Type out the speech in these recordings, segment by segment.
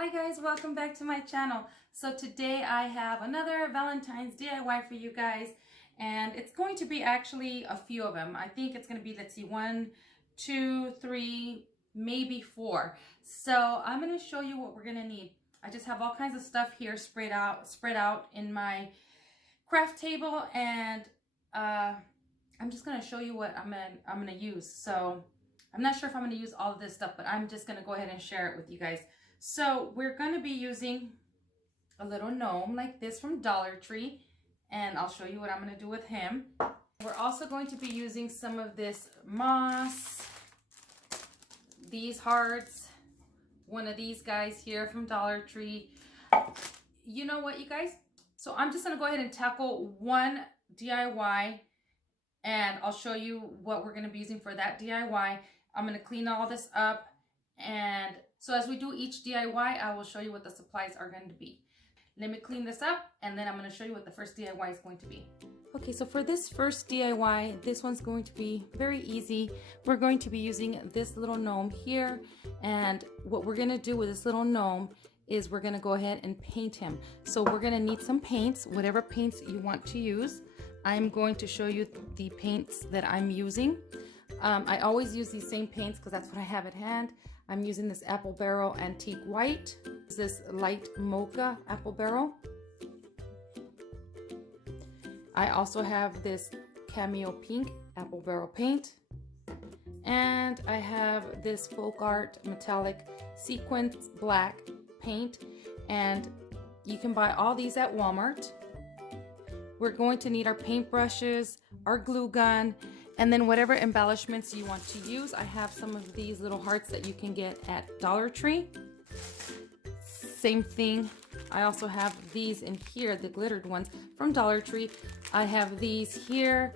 Hi guys, welcome back to my channel. So today I have another Valentine's DIY for you guys, and it's going to be actually a few of them. I think it's going to be, let's see, 1, 2, 3, maybe 4. So I'm going to show you what we're going to need. I just have all kinds of stuff here spread out in my craft table, and I'm just going to show you what I'm going to use. So I'm not sure if I'm going to use all of this stuff, but I'm just going to go ahead and share it with you guys. So we're going to be using a little gnome like this from Dollar Tree, and I'll show you what I'm going to do with him. We're also going to be using some of this moss, these hearts, one of these guys here from Dollar Tree. You know what, you guys? So I'm just going to go ahead and tackle one DIY, and I'll show you what we're going to be using for that DIY. I'm going to clean all this up, and so as we do each DIY, I will show you what the supplies are going to be. Let me clean this up, and then I'm going to show you what the first DIY is going to be. Okay, so for this first DIY, this one's going to be very easy. We're going to be using this little gnome here, and what we're going to do with this little gnome is we're going to go ahead and paint him. So we're going to need some paints, whatever paints you want to use. I'm going to show you the paints that I'm using. I always use these same paints because that's what I have at hand. I'm using this Apple Barrel Antique White, this light mocha Apple Barrel. I also have this Cameo Pink Apple Barrel paint. And I have this Folk Art Metallic Sequence Black paint. And you can buy all these at Walmart. We're going to need our paintbrushes, our glue gun, and then whatever embellishments you want to use. I have some of these little hearts that you can get at Dollar Tree. Same thing. I also have these in here, the glittered ones from Dollar Tree. I have these here,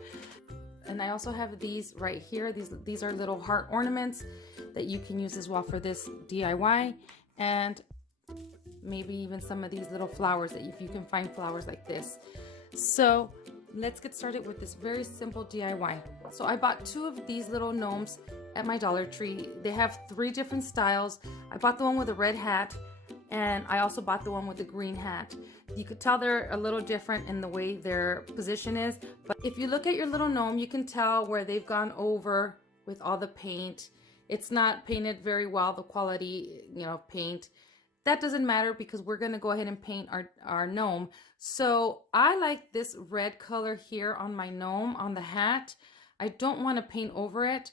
and I also have these right here. These are little heart ornaments that you can use as well for this DIY, and maybe even some of these little flowers that if you can find flowers like this. So let's get started with this very simple DIY. So I bought 2 of these little gnomes at my Dollar Tree. They have 3 different styles. I bought the one with a red hat, and I also bought the one with the green hat. You could tell they're a little different in the way their position is, but if you look at your little gnome, you can tell where they've gone over with all the paint. It's not painted very well, the quality, of paint. That doesn't matter because we're going to go ahead and paint our gnome. So I like this red color here on my gnome, on the hat. I don't want to paint over it.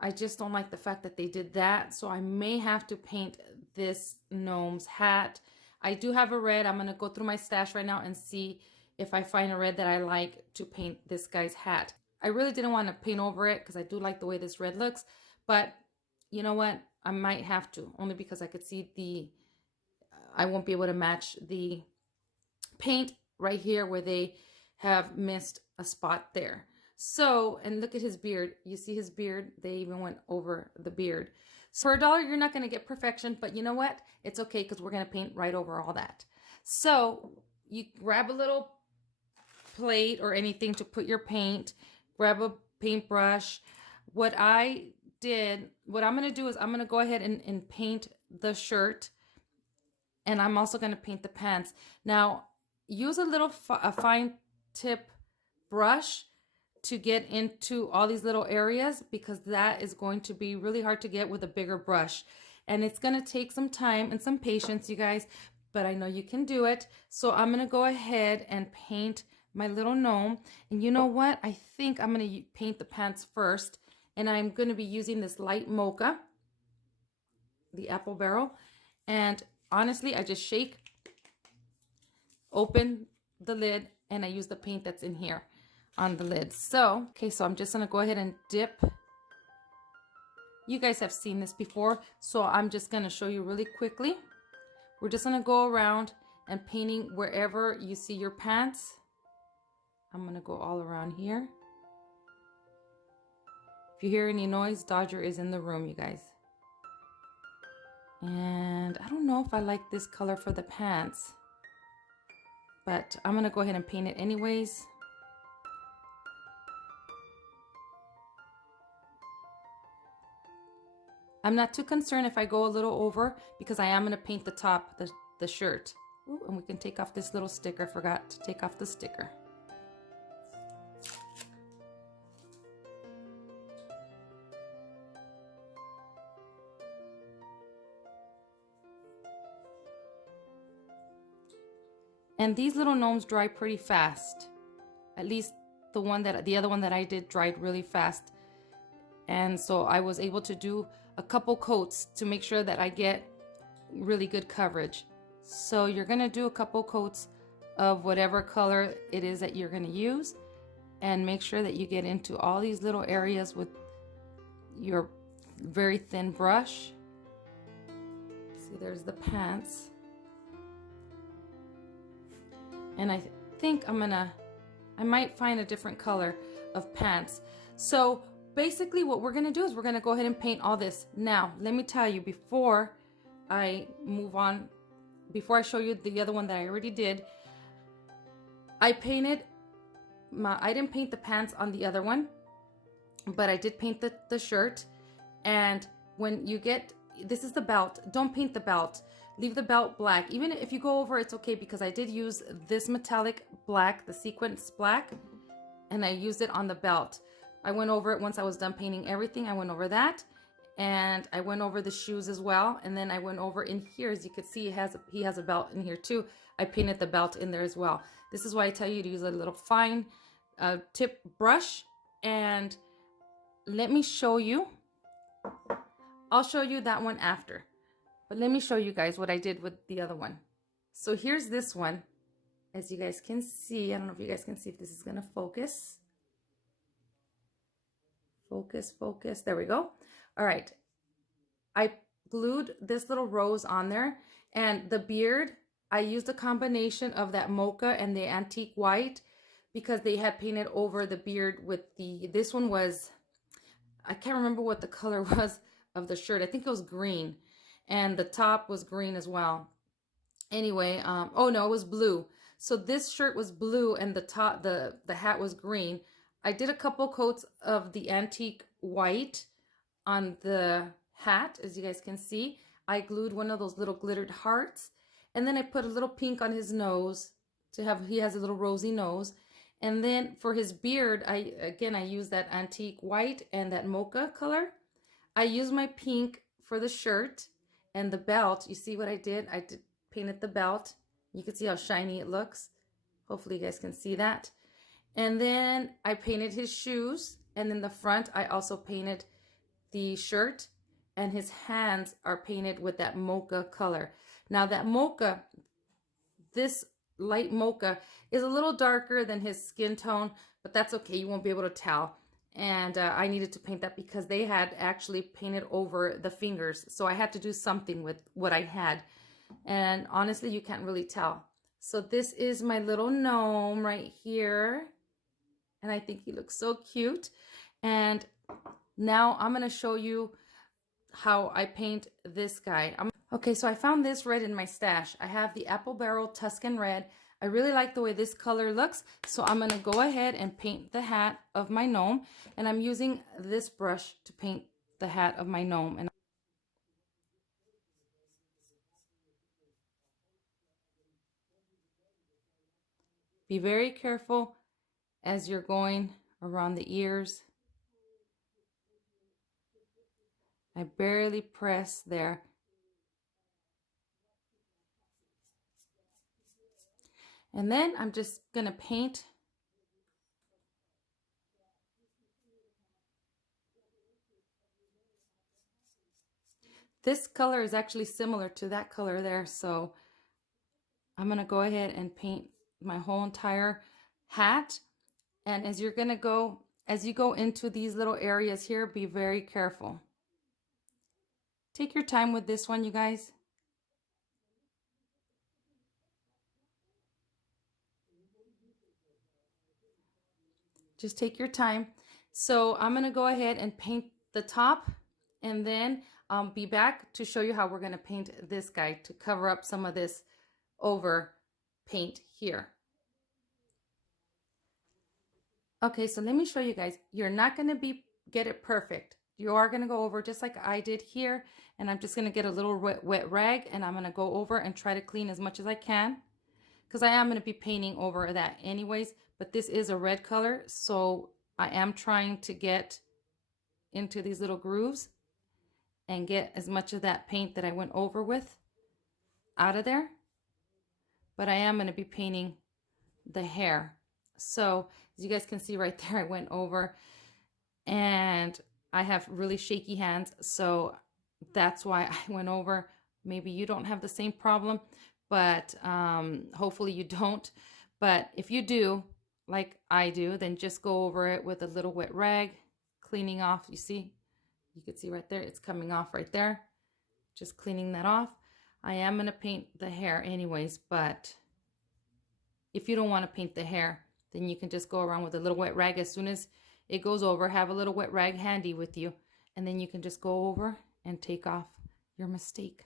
I just don't like the fact that they did that. So I may have to paint this gnome's hat. I do have a red. I'm going to go through my stash right now and see if I find a red that I like to paint this guy's hat. I really didn't want to paint over it because I do like the way this red looks. But you know what? I might have to, only because I could see I won't be able to match the paint right here where they have missed a spot there. So, and look at his beard. You see his beard? They even went over the beard. So for $1, you're not going to get perfection, but you know what? It's okay because we're going to paint right over all that. So you grab a little plate or anything to put your paint, grab a paintbrush. What I'm going to do is I'm going to go ahead and paint the shirt. And I'm also going to paint the pants. Now, use a fine tip brush to get into all these little areas because that is going to be really hard to get with a bigger brush. And it's going to take some time and some patience, you guys, but I know you can do it. So I'm going to go ahead and paint my little gnome. And you know what? I think I'm going to paint the pants first. And I'm going to be using this light mocha, the Apple Barrel. And honestly, I just shake, open the lid, and I use the paint that's in here on the lid. So, okay, so I'm just going to go ahead and dip. You guys have seen this before, so I'm just going to show you really quickly. We're just going to go around and painting wherever you see your pants. I'm going to go all around here. If you hear any noise, Dodger is in the room, you guys. And I don't know if I like this color for the pants, but I'm going to go ahead and paint it anyways. I'm not too concerned if I go a little over because I am going to paint the top, the shirt. Ooh, and we can take off this little sticker. I forgot to take off the sticker. And these little gnomes dry pretty fast. At least the other one that I did dried really fast. And so I was able to do a couple coats to make sure that I get really good coverage. So you're gonna do a couple coats of whatever color it is that you're gonna use, and make sure that you get into all these little areas with your very thin brush. See, there's the pants. And I think I might find a different color of pants. So basically what we're gonna do is we're gonna go ahead and paint all this. Now, let me tell you, before I move on, before I show you the other one that I already did, I didn't paint the pants on the other one, but I did paint the shirt. And when you get, this is the belt, don't paint the belt. Leave the belt black. Even if you go over, it's okay, because I did use this metallic black, the sequence black, and I used it on the belt. I went over it once I was done painting everything. I went over that, and I went over the shoes as well. And then I went over in here, as you can see, he has a belt in here too. I painted the belt in there as well. This is why I tell you to use a little fine tip brush. And let me show you. I'll show you that one after. But let me show you guys what I did with the other one. So here's this one. As you guys can see, I don't know if you guys can see if this is gonna focus. Focus, there we go. All right, I glued this little rose on there, and the beard, I used a combination of that mocha and the antique white, because they had painted over the beard with this one was, I can't remember what the color was of the shirt. I think it was green, and the top was green as well. Anyway, oh no, it was blue. So this shirt was blue, and the top, the hat was green. I did a couple coats of the antique white on the hat, as you guys can see. I glued one of those little glittered hearts, and then I put a little pink on his nose he has a little rosy nose. And then for his beard, I used that antique white and that mocha color. I used my pink for the shirt, and the belt. You see what I did? I painted the belt. You can see how shiny it looks. Hopefully you guys can see that. And then I painted his shoes, and in the front I also painted the shirt, and his hands are painted with that mocha color. Now that mocha, this light mocha, is a little darker than his skin tone, but that's okay, you won't be able to tell. And I needed to paint that because they had actually painted over the fingers, so I had to do something with what I had, and honestly you can't really tell. So this is my little gnome right here, and I think he looks so cute. And now I'm going to show you how I paint this guy. Okay, so I found this red in my stash. I have the Apple Barrel Tuscan Red. I really like the way this color looks, so I'm going to go ahead and paint the hat of my gnome. And I'm using this brush to paint the hat of my gnome. And be very careful as you're going around the ears. I barely press there. And then I'm just going to paint this color is actually similar to that color there, so I'm going to go ahead and paint my whole entire hat. And as you go into these little areas here, be very careful. Take your time with this one, you guys. Just take your time. So I'm going to go ahead and paint the top, and then be back to show you how we're going to paint this guy to cover up some of this over paint here. Okay, so let me show you guys. You're not going to get it perfect. you are going to go over just like I did here, and I'm just going to get a little wet rag, and I'm going to go over and try to clean as much as I can, because I am going to be painting over that anyways, but this is a red color, so I am trying to get into these little grooves and get as much of that paint that I went over with out of there. But I am going to be painting the hair. So as you guys can see right there, I went over, and I have really shaky hands, so that's why I went over. Maybe you don't have the same problem, but hopefully you don't. But if you do, like I do, then just go over it with a little wet rag, cleaning off. You see, you can see right there, it's coming off right there. Just cleaning that off. I am going to paint the hair anyways, but if you don't want to paint the hair, then you can just go around with a little wet rag. As soon as it goes over, have a little wet rag handy with you, and then you can just go over and take off your mistake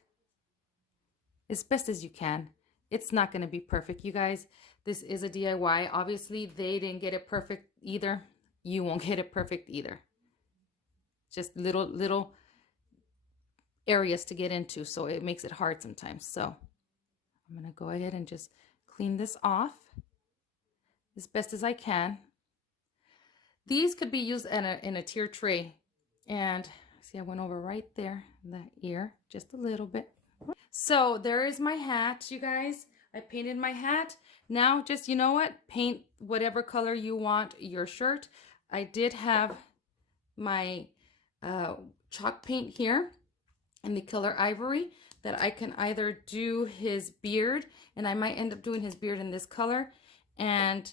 as best as you can. It's not going to be perfect, you guys. This is a DIY. Obviously, they didn't get it perfect either. You won't get it perfect either. Just little areas to get into, so it makes it hard sometimes. So I'm going to go ahead and just clean this off as best as I can. These could be used in a tier tray. And see, I went over right there in the ear just a little bit. So there is my hat, you guys. I painted my hat. Now just, you know what, paint whatever color you want your shirt. I did have my chalk paint here in the color ivory that I can either do his beard, and I might end up doing his beard in this color, and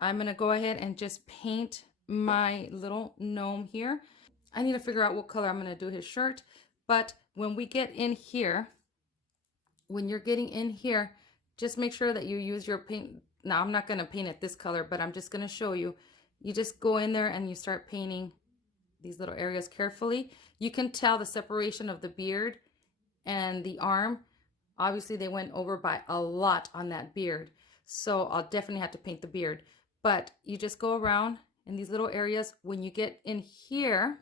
I'm gonna go ahead and just paint my little gnome here. I need to figure out what color I'm gonna do his shirt, but when we get in here, when you're getting in here, just make sure that you use your paint. Now I'm not gonna paint it this color, but I'm just gonna show you. You just go in there and you start painting these little areas carefully. You can tell the separation of the beard and the arm. Obviously they went over by a lot on that beard, so I'll definitely have to paint the beard. But you just go around in these little areas. When you get in here,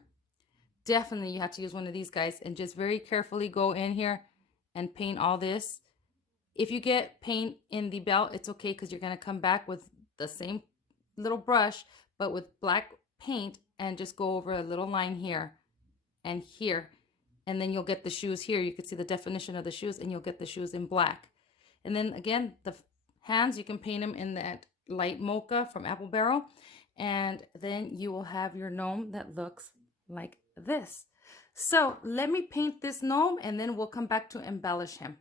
definitely you have to use one of these guys and just very carefully go in here and paint all this. If you get paint in the belt, it's okay, because you're going to come back with the same little brush but with black paint and just go over a little line here and here, and then you'll get the shoes here. You can see the definition of the shoes, and you'll get the shoes in black. And then again, the hands, you can paint them in that light mocha from Apple Barrel, and then you will have your gnome that looks like this. So let me paint this gnome, and then we'll come back to embellish him.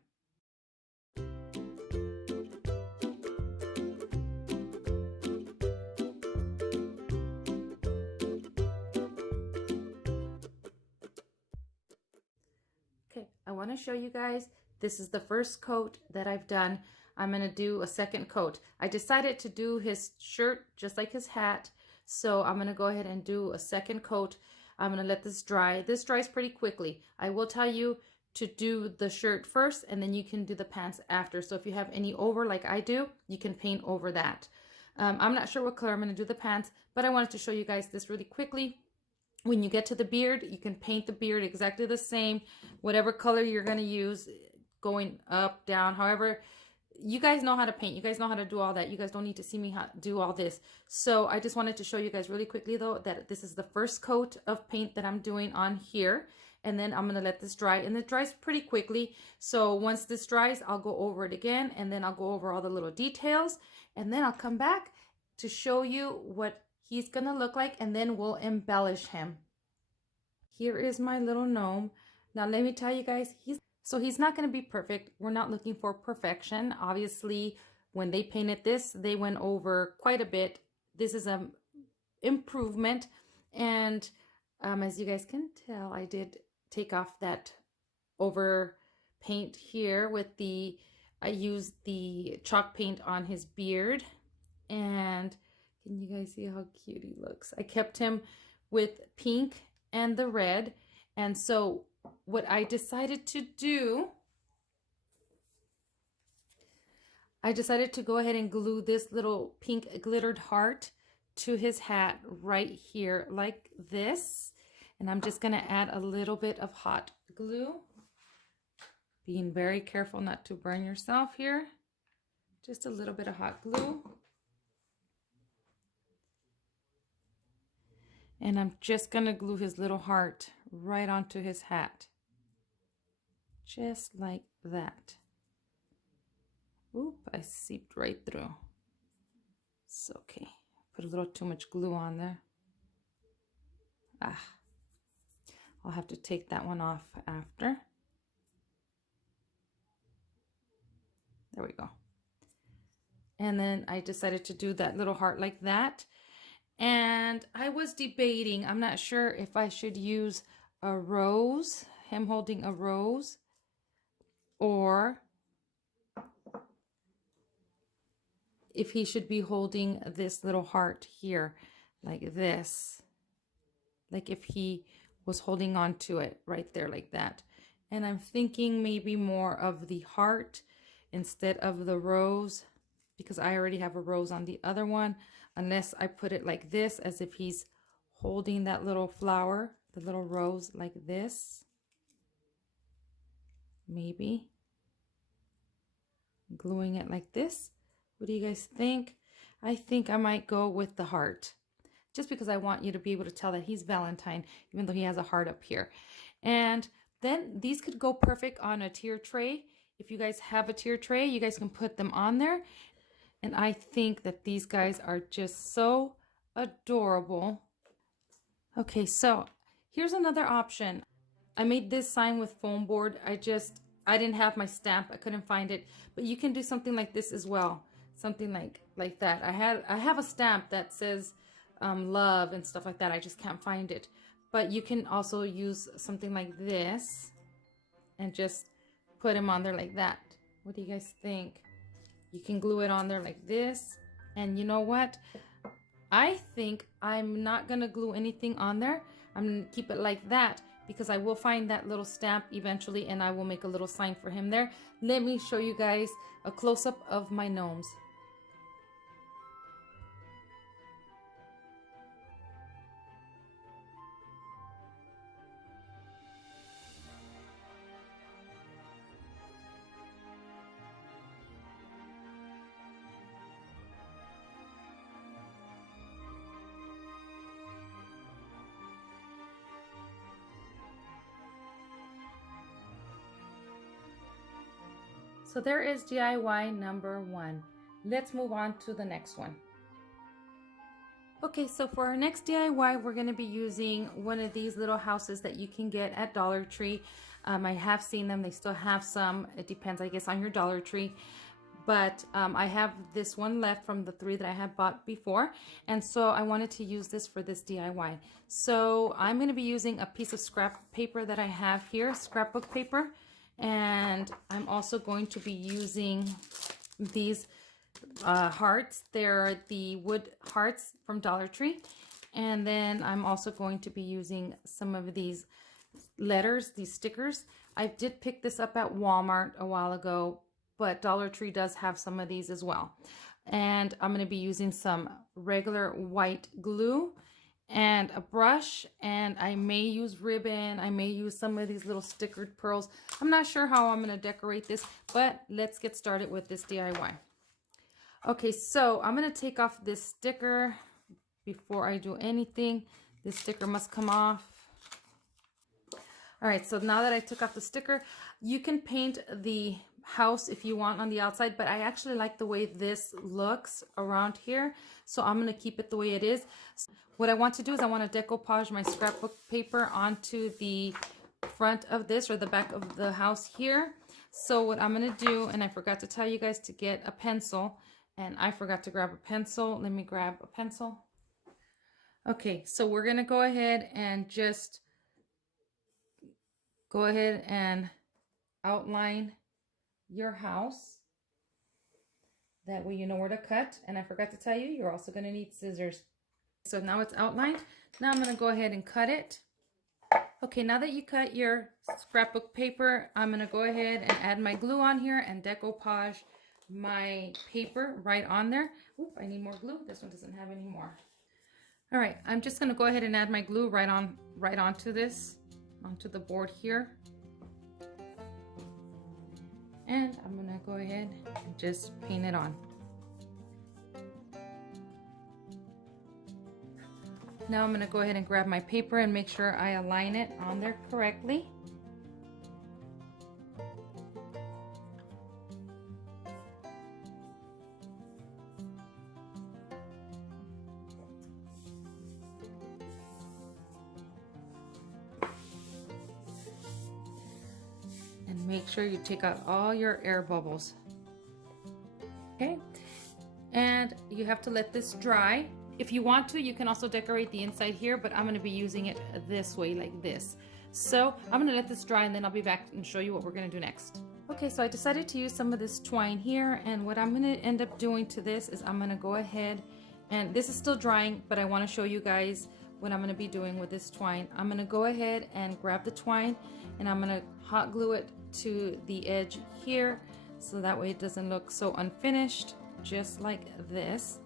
Okay, I want to show you guys, this is the first coat that I've done. I'm going to do a second coat. I decided to do his shirt just like his hat, so I'm going to go ahead and do a second coat. I'm going to let this dry. This dries pretty quickly. I will tell you to do the shirt first, and then you can do the pants after. So if you have any over like I do, you can paint over that. I'm not sure what color I'm going to do the pants, but I wanted to show you guys this really quickly. When you get to the beard, you can paint the beard exactly the same, whatever color you're going to use, going up, down, however. You guys know how to paint. You guys know how to do all that. You guys don't need to see me do all this. So I just wanted to show you guys really quickly, though, that this is the first coat of paint that I'm doing on here. And then I'm going to let this dry. And it dries pretty quickly. So once this dries, I'll go over it again. And then I'll go over all the little details. And then I'll come back to show you what he's going to look like. And then we'll embellish him. Here is my little gnome. Now let me tell you guys, he's not going to be perfect. We're not looking for perfection. Obviously, when they painted this, they went over quite a bit. This is an improvement. And as you guys can tell, I did take off that over paint here with I used the chalk paint on his beard. And can you guys see how cute he looks? I kept him with pink and the red. And so what I decided to do, I decided to go ahead and glue this little pink glittered heart to his hat right here like this. And I'm just going to add a little bit of hot glue. Being very careful not to burn yourself here. Just a little bit of hot glue. And I'm just going to glue his little heart right onto his hat. Just like that. Oop, I seeped right through. It's okay. Put a little too much glue on there. I'll have to take that one off after. There we go. And then I decided to do that little heart like that. And I was debating, I'm not sure if I should use a rose, him holding a rose, or if he should be holding this little heart here, like this. Like if he was holding on to it right there like that. And I'm thinking maybe more of the heart instead of the rose, because I already have a rose on the other one, unless I put it like this, as if he's holding that little flower, the little rose like this. Maybe gluing it like this. What do you guys think? I think I might go with the heart, just because I want you to be able to tell that he's Valentine, even though he has a heart up here. And then these could go perfect on a tier tray. If you guys have a tier tray, you guys can put them on there. And I think that these guys are just so adorable. Okay, so here's another option. I made this sign with foam board. I didn't have my stamp. I couldn't find it. But you can do something like this as well. Something like that. I have a stamp that says love and stuff like that. I just can't find it. But you can also use something like this and just put him on there like that. What do you guys think? You can glue it on there like this. And you know what? I think I'm not gonna glue anything on there. I'm gonna keep it like that, because I will find that little stamp eventually and I will make a little sign for him there. Let me show you guys a close-up of my gnomes. So there is DIY number 1. Let's move on to the next one. Okay, so for our next DIY, we're going to be using one of these little houses that you can get at Dollar Tree. I have seen them. They still have some. It depends, I guess, on your Dollar Tree. But I have this one left from the 3 that I had bought before. And so I wanted to use this for this DIY. So I'm going to be using a piece of scrap paper that I have here, scrapbook paper. And I'm also going to be using these hearts. They're the wood hearts from Dollar Tree. And then I'm also going to be using some of these letters, these stickers. I did pick this up at Walmart a while ago, but Dollar Tree does have some of these as well. And I'm going to be using some regular white glue and a brush, and I may use ribbon. I may use some of these little stickered pearls. I'm not sure how I'm going to decorate this, but let's get started with this DIY. Okay, so I'm going to take off this sticker before I do anything. This sticker must come off. All right, so now that I took off the sticker, you can paint the house if you want on the outside, but I actually like the way this looks around here, so I'm going to keep it the way it is. So what I want to do is I want to decoupage my scrapbook paper onto the front of this, or the back of the house here. So what I'm going to do, and I forgot to tell you guys to get a pencil, and I forgot to grab a pencil. Let me grab a pencil. Okay, so we're going to go ahead and just go ahead and outline your house. That way you know where to cut. And I forgot to tell you, you're also going to need scissors. So now it's outlined. Now I'm going to go ahead and cut it. Okay, now that you cut your scrapbook paper, I'm going to go ahead and add my glue on here and decoupage my paper right on there. Oop, I need more glue. This one doesn't have any more. All right, I'm just gonna go ahead and add my glue right onto this, onto the board here. And I'm gonna go ahead and just paint it on. Now I'm gonna go ahead and grab my paper and make sure I align it on there correctly. And make sure you take out all your air bubbles. Okay, and you have to let this dry. If you want to, you can also decorate the inside here, but I'm going to be using it this way, like this. So I'm going to let this dry and then I'll be back and show you what we're going to do next. Okay, so I decided to use some of this twine here, and what I'm going to end up doing to this is I'm going to go ahead, and this is still drying, but I want to show you guys what I'm going to be doing with this twine. I'm going to go ahead and grab the twine and I'm going to hot glue it to the edge here, so that way it doesn't look so unfinished, just like this.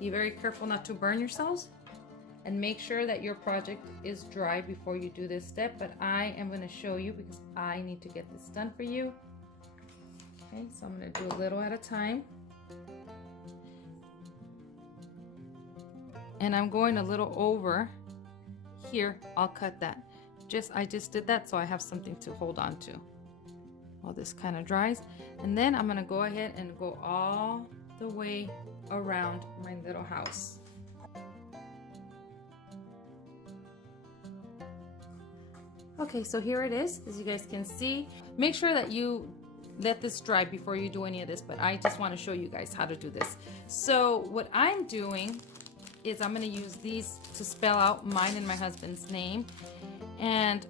Be very careful not to burn yourselves, and make sure that your project is dry before you do this step, but I am going to show you because I need to get this done for you. Okay, so I'm going to do a little at a time, and I'm going a little over here. I'll cut that. I just did that so I have something to hold on to while this kind of dries. And then I'm going to go ahead and go all the way around my little house. Okay, so here it is, as you guys can see. Make sure that you let this dry before you do any of this, but I just want to show you guys how to do this. So what I'm doing is I'm going to use these to spell out mine and my husband's name, and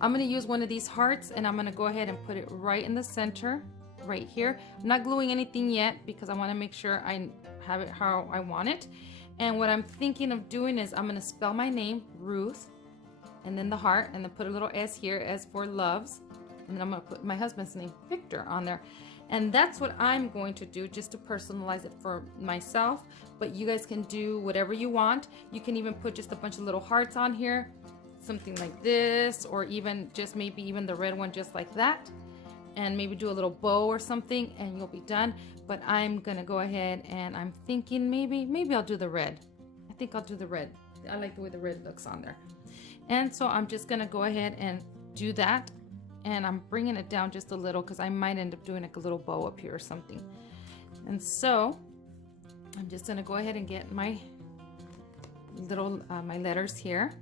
I'm going to use one of these hearts, and I'm going to go ahead and put it right in the center, right here. I'm not gluing anything yet because I want to make sure I have it how I want it. And what I'm thinking of doing is I'm going to spell my name, Ruth, and then the heart, and then put a little S here as for loves, and then I'm going to put my husband's name, Victor, on there. And that's what I'm going to do, just to personalize it for myself, but you guys can do whatever you want. You can even put just a bunch of little hearts on here, something like this, or even just maybe even the red one just like that, and maybe do a little bow or something and you'll be done. But I'm gonna go ahead and I'm thinking maybe I'll do the red. I think I'll do the red. I like the way the red looks on there. And so I'm just gonna go ahead and do that, and I'm bringing it down just a little because I might end up doing like a little bow up here or something. And so I'm just gonna go ahead and get my little my letters here.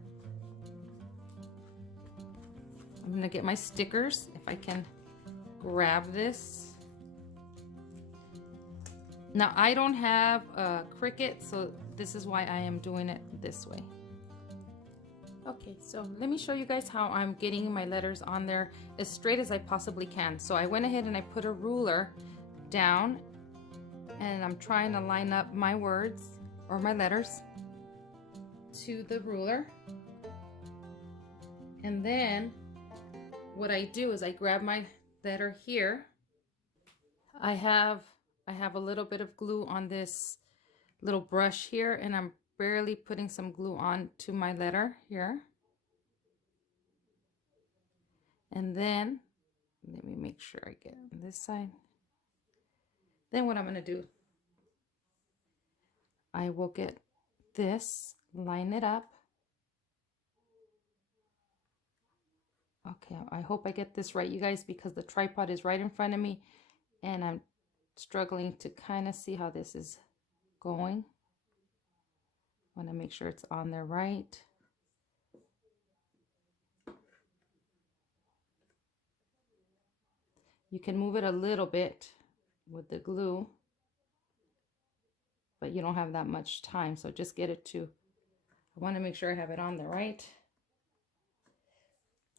I'm gonna get my stickers, if I can grab this. Now I don't have a Cricut, so this is why I am doing it this way. Okay, so let me show you guys how I'm getting my letters on there as straight as I possibly can. So I went ahead and I put a ruler down, and I'm trying to line up my words or my letters to the ruler. And then what I do is I grab my letter here. I have a little bit of glue on this little brush here, and I'm barely putting some glue on to my letter here. And then let me make sure I get on this side. Then what I'm going to do, I will get this, line it up. Okay, I hope I get this right, you guys, because the tripod is right in front of me and I'm struggling to kind of see how this is going. I want to make sure it's on there right. You can move it a little bit with the glue, but you don't have that much time, so just get it to, I want to make sure I have it on there right.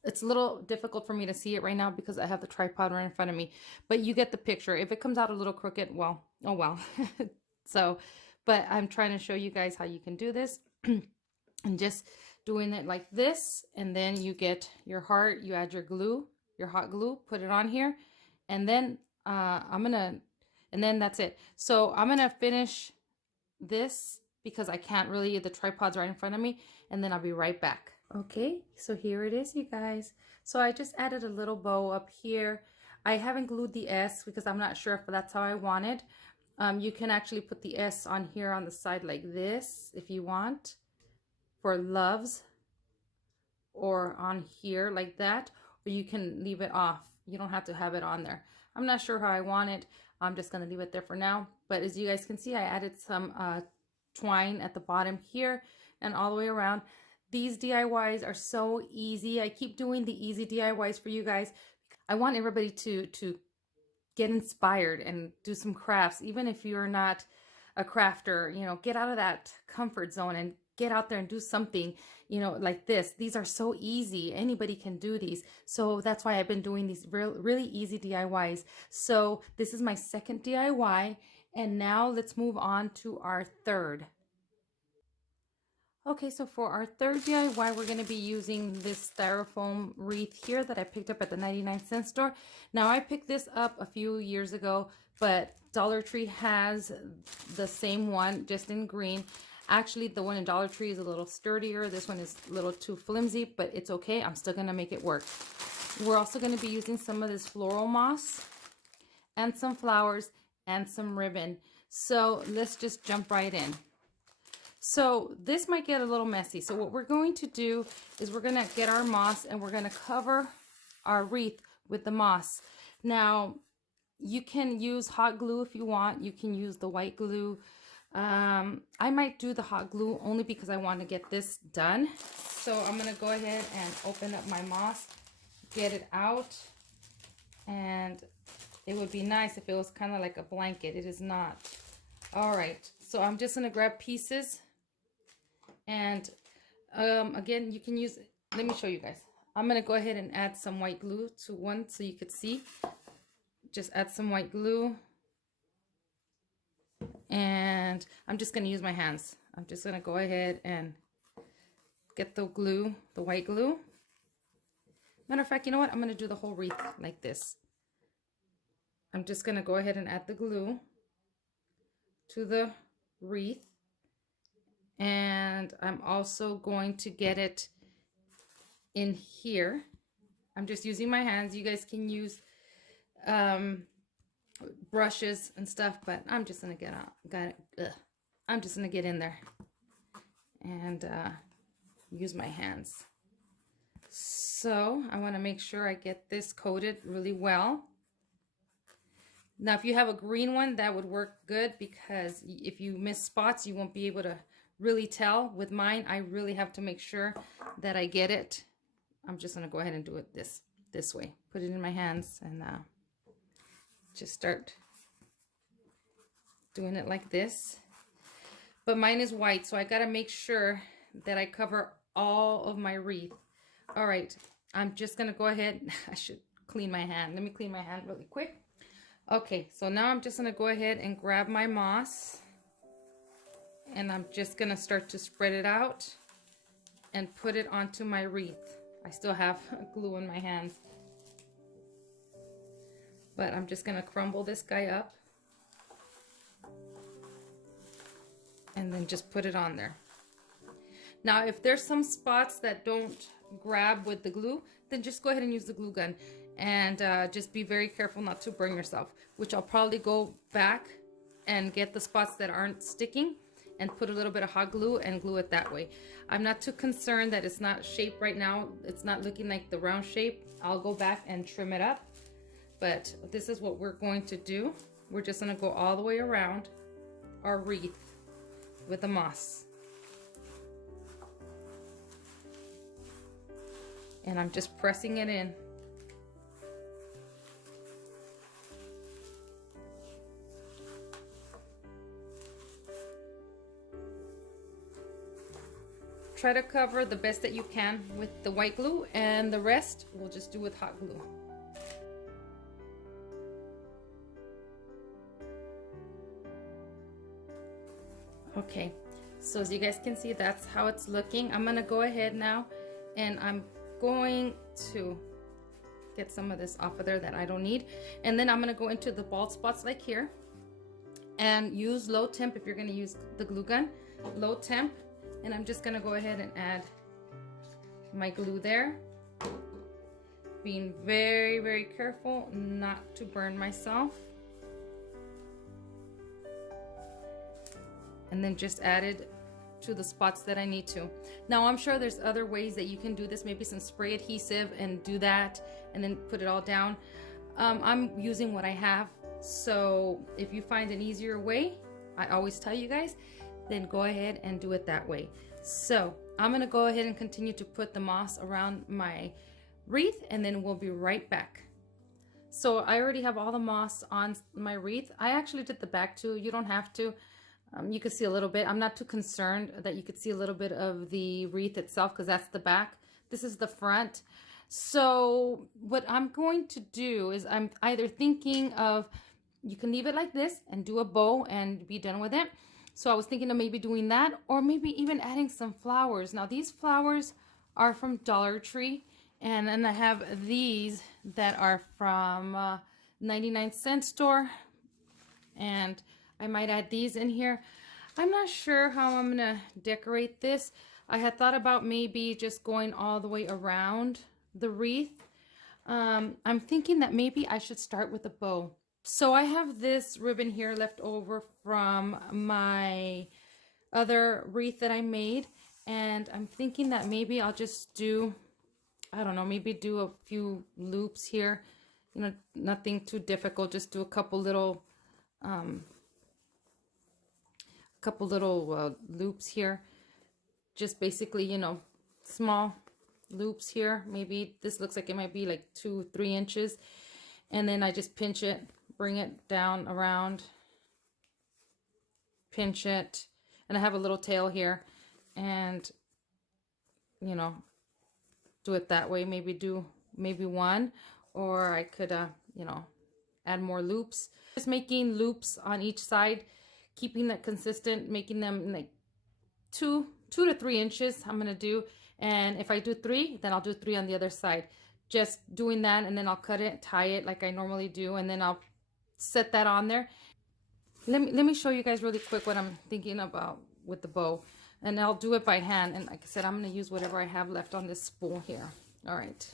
It's a little difficult for me to see it right now because I have the tripod right in front of me, but you get the picture. If it comes out a little crooked, well, oh well. So, but I'm trying to show you guys how you can do this. And just doing it like this, and then you get your heart, you add your glue, your hot glue, put it on here, and then and then that's it. So I'm gonna finish this because I can't really, the tripod's right in front of me, and then I'll be right back. Okay, so here it is, you guys. So I just added a little bow up here. I haven't glued the S because I'm not sure if that's how I want it. You can actually put the S on here on the side like this if you want for loves, or on here like that, or you can leave it off. You don't have to have it on there. I'm not sure how I want it. I'm just gonna leave it there for now. But as you guys can see, I added some twine at the bottom here and all the way around. These DIYs are so easy. I keep doing the easy DIYs for you guys. I want everybody to get inspired and do some crafts. Even if you're not a crafter, you know, get out of that comfort zone and get out there and do something, you know, like this. These are so easy. Anybody can do these. So that's why I've been doing these really easy DIYs. So this is my second DIY. And now let's move on to our third. Okay, so for our third DIY, we're going to be using this styrofoam wreath here that I picked up at the 99-cent store. Now, I picked this up a few years ago, but Dollar Tree has the same one, just in green. Actually, the one in Dollar Tree is a little sturdier. This one is a little too flimsy, but it's okay. I'm still going to make it work. We're also going to be using some of this floral moss and some flowers and some ribbon. So let's just jump right in. So this might get a little messy. So what we're going to do is we're going to get our moss and we're going to cover our wreath with the moss. Now, you can use hot glue if you want. You can use the white glue. I might do the hot glue only because I want to get this done. So I'm going to go ahead and open up my moss, get it out. And it would be nice if it was kind of like a blanket. It is not. All right. So I'm just going to grab pieces. And again, you can use, let me show you guys. I'm going to go ahead and add some white glue to one so you could see. Just add some white glue. And I'm just going to use my hands. I'm just going to go ahead and get the glue, the white glue. Matter of fact, you know what? I'm going to do the whole wreath like this. I'm just going to go ahead and add the glue to the wreath. And I'm also going to get it in here. I'm just using my hands. You guys can use brushes and stuff, but I'm just gonna I'm just gonna get in there and use my hands. So I want to make sure I get this coated really well. Now, if you have a green one, that would work good, because if you miss spots, you won't be able to really tell. With mine, I really have to make sure that I get it. I'm just gonna go ahead and do it this way. Put it in my hands and just start doing it like this. But mine is white, so I gotta make sure that I cover all of my wreath. All right, I'm just gonna go ahead. I should clean my hand. Let me clean my hand really quick. Okay, so now I'm just gonna go ahead and grab my moss. And I'm just gonna start to spread it out and put it onto my wreath. I still have glue in my hands, but I'm just gonna crumble this guy up and then just put it on there. Now, if there's some spots that don't grab with the glue, then just go ahead and use the glue gun, and just be very careful not to burn yourself, which I'll probably go back and get the spots that aren't sticking and put a little bit of hot glue and glue it that way. I'm not too concerned that it's not shaped right now. It's not looking like the round shape. I'll go back and trim it up. But this is what we're going to do. We're just gonna go all the way around our wreath with the moss. And I'm just pressing it in. Try to cover the best that you can with the white glue, and the rest we'll just do with hot glue. Okay, so as you guys can see, that's how it's looking. I'm gonna go ahead now and I'm going to get some of this off of there that I don't need. And then I'm gonna go into the bald spots like here and use low temp if you're gonna use the glue gun. low temp, and I'm just gonna go ahead and add my glue there. Being very, very careful not to burn myself. And then just add it to the spots that I need to. Now I'm sure there's other ways that you can do this, maybe some spray adhesive and do that and then put it all down. I'm using what I have, so if you find an easier way, I always tell you guys, then go ahead and do it that way. So I'm gonna go ahead and continue to put the moss around my wreath, and then we'll be right back. So I already have all the moss on my wreath. I actually did the back too. You don't have to. You can see a little bit. I'm not too concerned that you could see a little bit of the wreath itself because that's the back. This is the front. So what I'm going to do is I'm either thinking of, you can leave it like this and do a bow and be done with it. So I was thinking of maybe doing that, or maybe even adding some flowers. Now these flowers are from Dollar Tree, and then I have these that are from 99-cent store, and I might add these in here. I'm not sure how I'm gonna decorate this. I had thought about maybe just going all the way around the wreath. I'm thinking that maybe I should start with a bow. So I have this ribbon here left over from my other wreath that I made, and I'm thinking that maybe I'll just do, I don't know, maybe do a few loops here. You know, nothing too difficult, just do a couple little loops here. Just basically, you know, small loops here. Maybe this looks like it might be like 2-3 inches. And then I just pinch it, bring it down around, pinch it. And I have a little tail here. And, you know, do it that way. Maybe do one. Or I could, you know, add more loops. Just making loops on each side, keeping that consistent, making them like 2 to 3 inches I'm gonna do. And if I do 3, then I'll do 3 on the other side. Just doing that, and then I'll cut it, tie it like I normally do, and then I'll set that on there. Let me show you guys really quick what I'm thinking about with the bow, and I'll do it by hand. And like I said, I'm gonna use whatever I have left on this spool here. All right,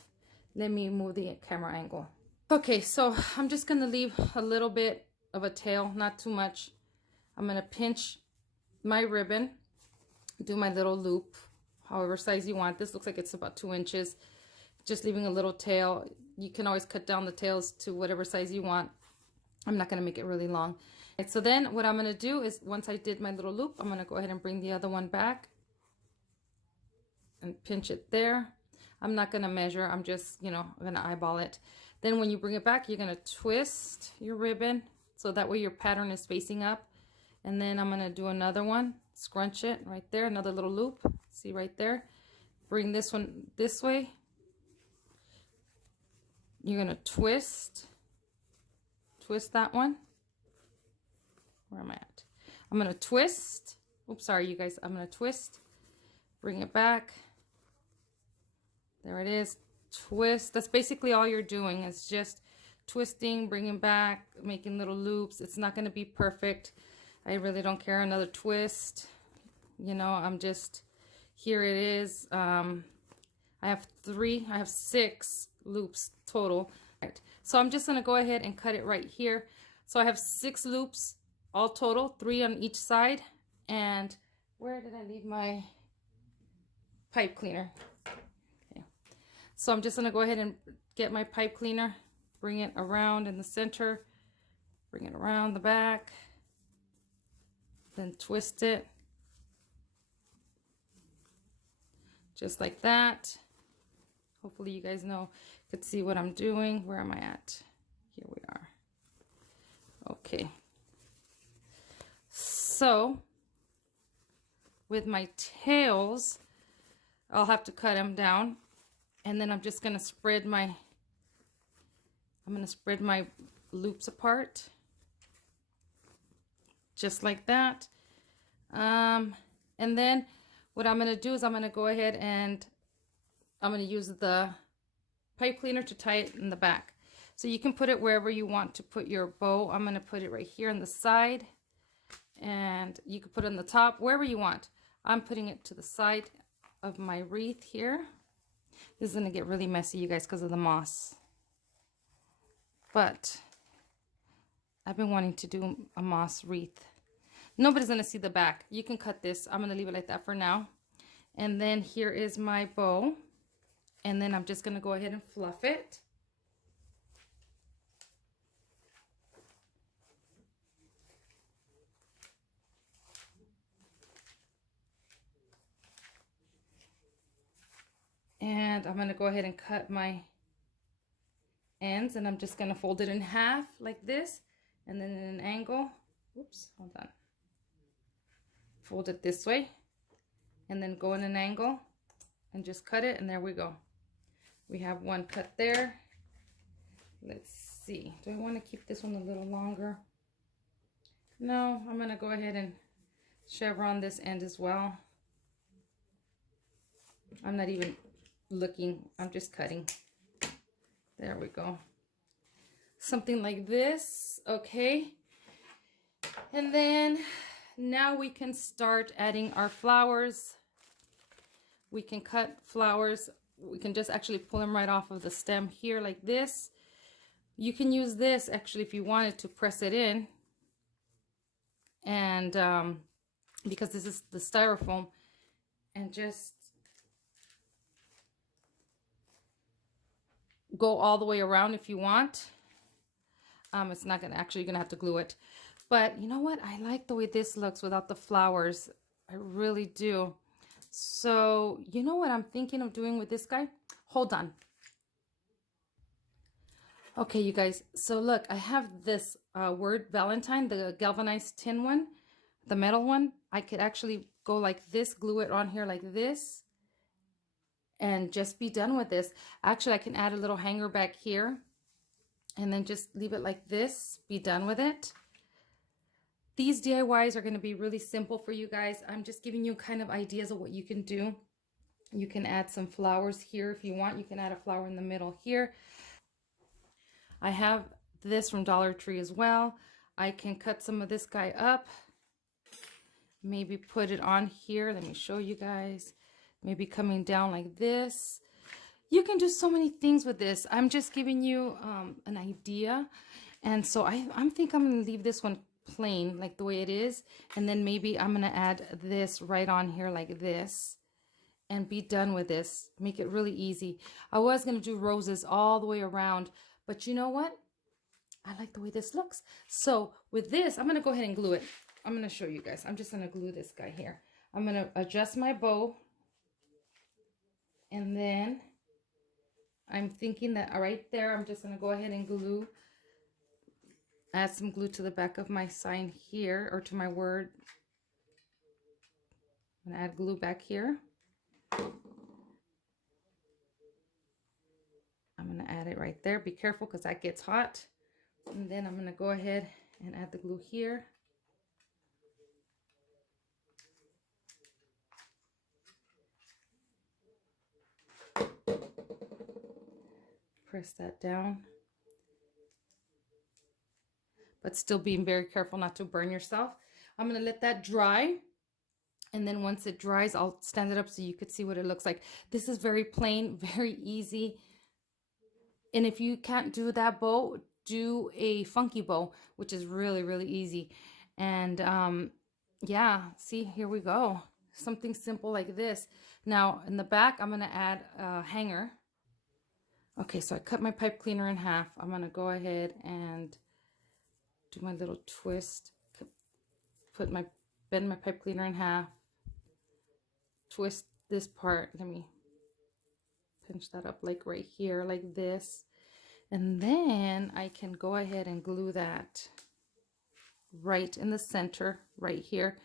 let me move the camera angle. Okay, so I'm just gonna leave a little bit of a tail, not too much. I'm gonna pinch my ribbon, do my little loop, however size you want. This looks like it's about 2 inches. Just leaving a little tail. You can always cut down the tails to whatever size you want. I'm not gonna make it really long. Right, so then what I'm gonna do is, once I did my little loop, I'm gonna go ahead and bring the other one back and pinch it there. I'm not gonna measure, I'm just, you know, I'm gonna eyeball it. Then when you bring it back, you're gonna twist your ribbon so that way your pattern is facing up. And then I'm gonna do another one, scrunch it right there, another little loop, see right there. Bring this one this way. You're gonna twist that one. Where am I at? I'm gonna twist. Oops, sorry you guys. I'm gonna twist, bring it back. There it is. Twist. That's basically all you're doing, is just twisting, bringing back, making little loops. It's not gonna be perfect. I really don't care. Another twist. You know, I'm just, here it is. I have 6 loops total. Right. So I'm just gonna go ahead and cut it right here. So I have 6 loops all total, 3 on each side. And where did I leave my pipe cleaner? Okay. So I'm just gonna go ahead and get my pipe cleaner, bring it around in the center, bring it around the back, then twist it just like that. Hopefully you guys could see what I'm doing. Where am I at? Here we are. Okay. So with my tails, I'll have to cut them down, and then I'm just gonna spread my loops apart just like that. And then what I'm gonna do is I'm gonna go ahead and I'm gonna use the pipe cleaner to tie it in the back. So you can put it wherever you want to put your bow. I'm gonna put it right here on the side, and you can put it on the top, wherever you want. I'm putting it to the side of my wreath here. This is going to get really messy, you guys, because of the moss. But I've been wanting to do a moss wreath. Nobody's going to see the back. You can cut this. I'm going to leave it like that for now. And then here is my bow. And then I'm just going to go ahead and fluff it. And I'm going to go ahead and cut my ends, and I'm just going to fold it in half like this, and then in an angle. Oops, hold on. Fold it this way, and then go in an angle and just cut it, and there we go. We have one cut there. Let's see. Do I want to keep this one a little longer? No, I'm going to go ahead and chevron this end as well. I'm not even looking, I'm just cutting. There we go. Something like this. Okay. And then now we can start adding our flowers. We can cut flowers. We can just actually pull them right off of the stem here like this. You can use this actually if you wanted to press it in. And because this is the styrofoam, and just go all the way around if you want. It's not gonna, actually you're gonna have to glue it. But you know what? I like the way this looks without the flowers. I really do. So you know what I'm thinking of doing with this guy? Hold on. Okay, you guys. So look, I have this word valentine, the galvanized tin one, the metal one. I could actually go like this, glue it on here like this, and just be done with this. Actually, I can add a little hanger back here and then just leave it like this, be done with it. These DIYs are going to be really simple for you guys. I'm just giving you kind of ideas of what you can do. You can add some flowers here if you want. You can add a flower in the middle here. I have this from Dollar Tree as well. I can cut some of this guy up. Maybe put it on here. Let me show you guys. Maybe coming down like this. You can do so many things with this. I'm just giving you an idea. And so I think I'm going to leave this one plain like the way it is. And then maybe I'm going to add this right on here like this. And be done with this. Make it really easy. I was going to do roses all the way around. But you know what? I like the way this looks. So with this, I'm going to go ahead and glue it. I'm going to show you guys. I'm just going to glue this guy here. I'm going to adjust my bow. And then I'm thinking that right there, I'm just going to go ahead and glue. Add some glue to the back of my sign here, or to my word. I'm going to add glue back here. I'm going to add it right there. Be careful because that gets hot. And then I'm going to go ahead and add the glue here. Press that down. But still being very careful not to burn yourself. I'm going to let that dry. And then once it dries, I'll stand it up so you could see what it looks like. This is very plain, very easy. And if you can't do that bow, do a funky bow, which is really, really easy. And yeah, see, here we go. Something simple like this. Now, in the back, I'm going to add a hanger. Okay, so I cut my pipe cleaner in half. I'm going to go ahead and do my little twist. Bend my pipe cleaner in half. Twist this part. Let me pinch that up like right here, like this. And then I can go ahead and glue that right in the center, right here.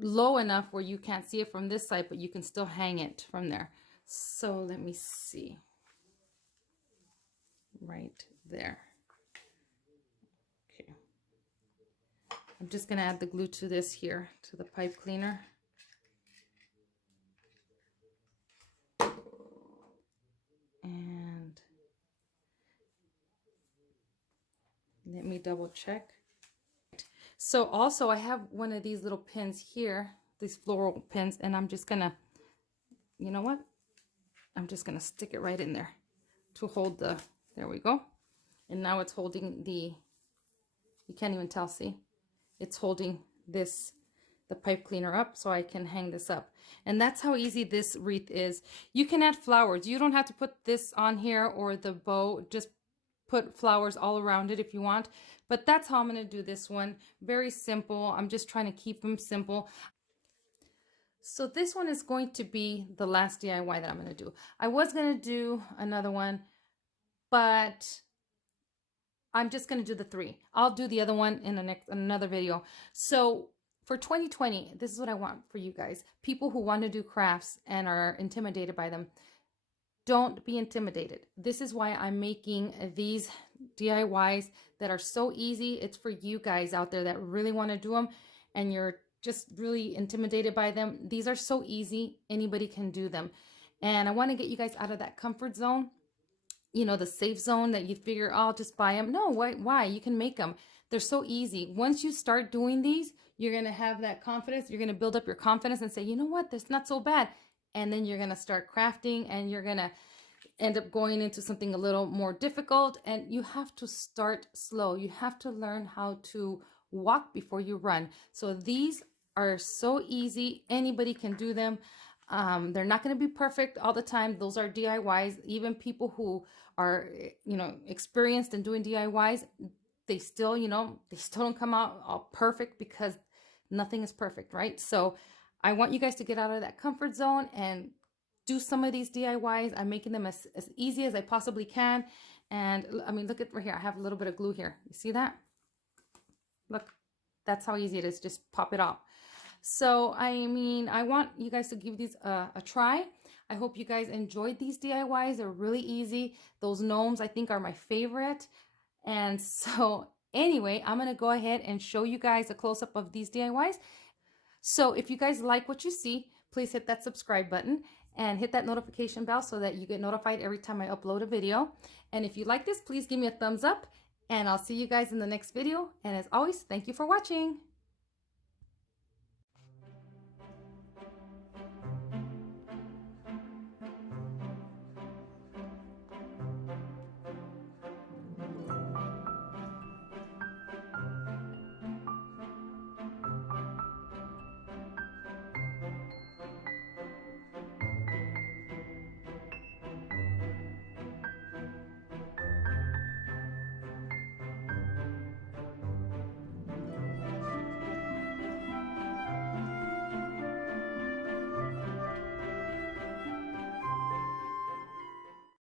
Low enough where you can't see it from this side, but you can still hang it from there. So let me see. Right there. Okay. I'm just going to add the glue to this here, to the pipe cleaner. And let me double check. So also I have one of these little pins here, these floral pins, and I'm just gonna, you know what? I'm just gonna stick it right in there to hold the, there we go. And now it's holding the, you can't even tell, see? It's holding this, the pipe cleaner up so I can hang this up. And that's how easy this wreath is. You can add flowers. You don't have to put this on here or the bow. Just put flowers all around it if you want. But that's how I'm going to do this one. Very simple. I'm just trying to keep them simple. So this one is going to be the last DIY that I'm going to do. I was going to do another one, but I'm just going to do the 3. I'll do the other one in another video. So for 2020, this is what I want for you guys. People who want to do crafts and are intimidated by them, don't be intimidated. This is why I'm making these DIYs that are so easy. It's for you guys out there that really want to do them and you're just really intimidated by them. These are so easy. Anybody can do them. And I want to get you guys out of that comfort zone. You know, the safe zone that you figure, oh, I'll just buy them. No, why? You can make them. They're so easy. Once you start doing these, you're going to have that confidence. You're going to build up your confidence and say, you know what, that's not so bad. And then you're going to start crafting and you're going to end up going into something a little more difficult. And you have to start slow. You have to learn how to walk before you run. So these are so easy. Anybody can do them. They're not going to be perfect all the time. Those are DIYs. Even people who are, you know, experienced in doing DIYs, they still, you know, they still don't come out all perfect because nothing is perfect, right? So I want you guys to get out of that comfort zone and do some of these DIYs. I'm making them as easy as I possibly can. And I mean, look at right here. I have a little bit of glue here. You see that? Look, that's how easy it is. Just pop it off. So, I mean, I want you guys to give these a try. I hope you guys enjoyed these DIYs. They're really easy. Those gnomes, I think, are my favorite. And so, anyway, I'm going to go ahead and show you guys a close-up of these DIYs. So, if you guys like what you see, please hit that subscribe button and hit that notification bell so that you get notified every time I upload a video. And if you like this, please give me a thumbs up. And I'll see you guys in the next video. And as always, thank you for watching.